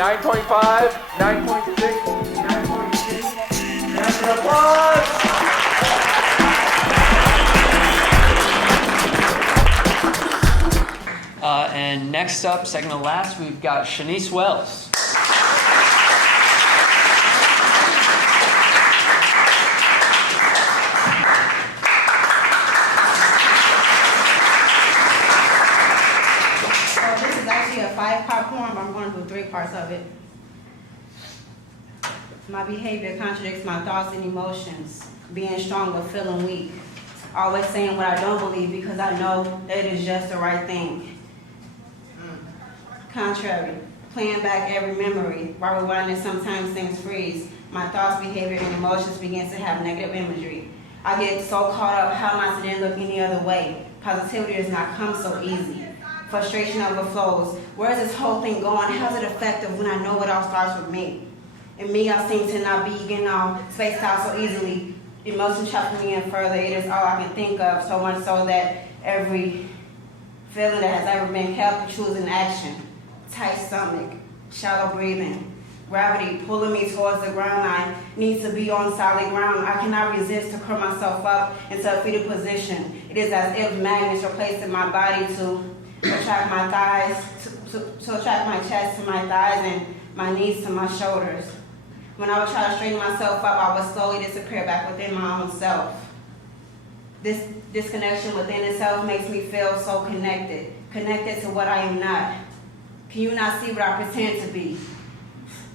9.5, 9.6, 9.6. Round of applause. And next up, second to last, we've got Chanice Wells. This is actually a 5-part poem, but I'm going to do 3 parts of it. My behavior contradicts my thoughts and emotions, being strong but feeling weak. Always saying what I don't believe because I know that it is just the right thing. Contrary, playing back every memory, while rewinding sometimes things freeze. My thoughts, behavior, and emotions begin to have negative imagery. I get so caught up, how am I to then look any other way? Positivity does not come so easy. Frustration overflows. Where is this whole thing going? How's it effective when I know it all starts with me? And me, I seem to not be getting all spaced out so easily. Emotion trapping me in further. It is all I can think of, so much so that every feeling that has ever been kept choosing action. Tight stomach, shallow breathing, gravity pulling me towards the ground. I need to be on solid ground. I cannot resist to curl myself up into a fetal position. It is as if magnets are placed in my body to attract my thighs, to attract my chest to my thighs and my knees to my shoulders. When I would try to straighten myself up, I would slowly disappear back within my own self. This disconnection within itself makes me feel so connected to what I am not. Can you not see what I pretend to be?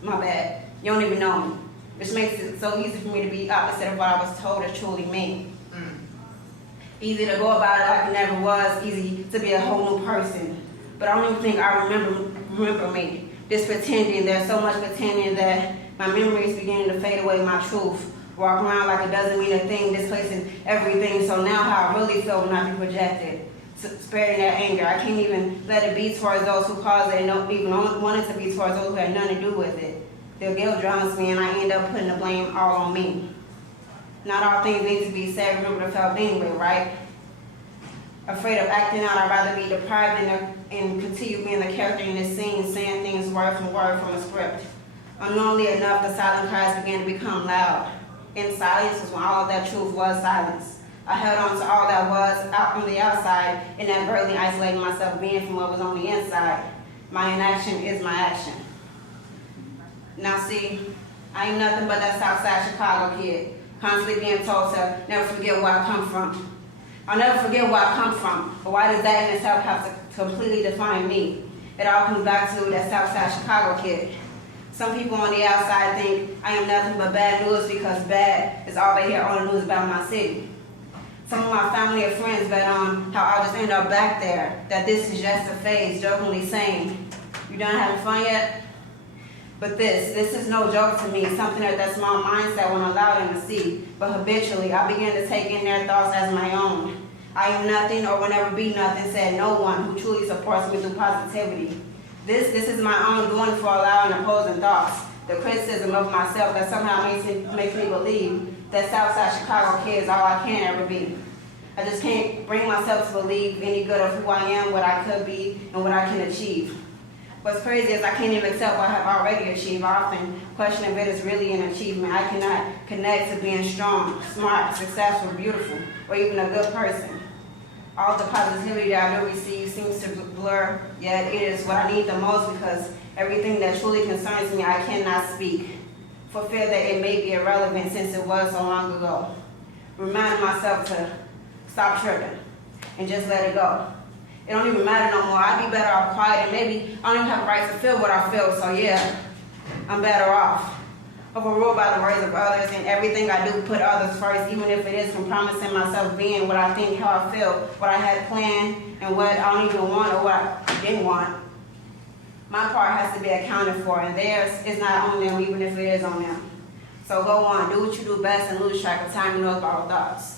My bad. You don't even know me. Which makes it so easy for me to be opposite of what I was told is truly me. Easy to go about it like it never was. Easy to be a whole new person. But I don't even think I remember me. This pretending, there's so much pretending that my memory is beginning to fade away my truth. Walk around like it doesn't mean a thing, displacing everything. So now how I really feel will not be projected. Sparing that anger. I can't even let it be towards those who caused it and don't even want it to be towards those who had nothing to do with it. Their guilt drowns me and I end up putting the blame all on me. Not all things need to be said, remember to felt anyway, right? Afraid of acting out, I'd rather be deprived and continue being the character in this scene, saying things word for word from a script. Unknowingly enough, the silent cries began to become loud. In silence was when all of that truth was silence. I held on to all that was out on the outside, inadvertently isolating myself being from what was on the inside. My inaction is my action. Now see, I ain't nothing but that Southside Chicago kid, constantly being told to never forget where I come from. I'll never forget where I come from, but why does that in itself have to completely define me? It all comes back to that Southside Chicago kid. Some people on the outside think I am nothing but bad news because bad is all they hear on the news about my city. Some of my family and friends bet on how I'll just end up back there, that this is just a phase, jokingly saying, "You done having fun yet?" But this is no joke to me, something that small mindset won't allow them to see. But habitually, I begin to take in their thoughts as my own. I am nothing or will never be nothing, said no one who truly supports me through positivity. This is my own doing for allowing opposing thoughts, the criticism of myself that somehow makes me believe that Southside Chicago kid is all I can ever be. I just can't bring myself to believe any good of who I am, what I could be, and what I can achieve. What's crazy is I can't even accept what I have already achieved. I often question if it is really an achievement. I cannot connect to being strong, smart, successful, beautiful, or even a good person. All the positivity that I do receive seems to blur, yet it is what I need the most because everything that truly concerns me I cannot speak, for fear that it may be irrelevant since it was so long ago. Reminding myself to stop tripping and just let it go. It don't even matter no more. I'd be better off quiet and maybe I don't even have a right to feel what I feel, so yeah, I'm better off. Overruled by the words of others and everything I do put others first, even if it is from promising myself being what I think, how I feel, what I had planned, and what I don't even want or what I didn't want. My part has to be accounted for, and theirs is not on them, even if it is on them. So go on, do what you do best and lose track of time and those borrowed thoughts.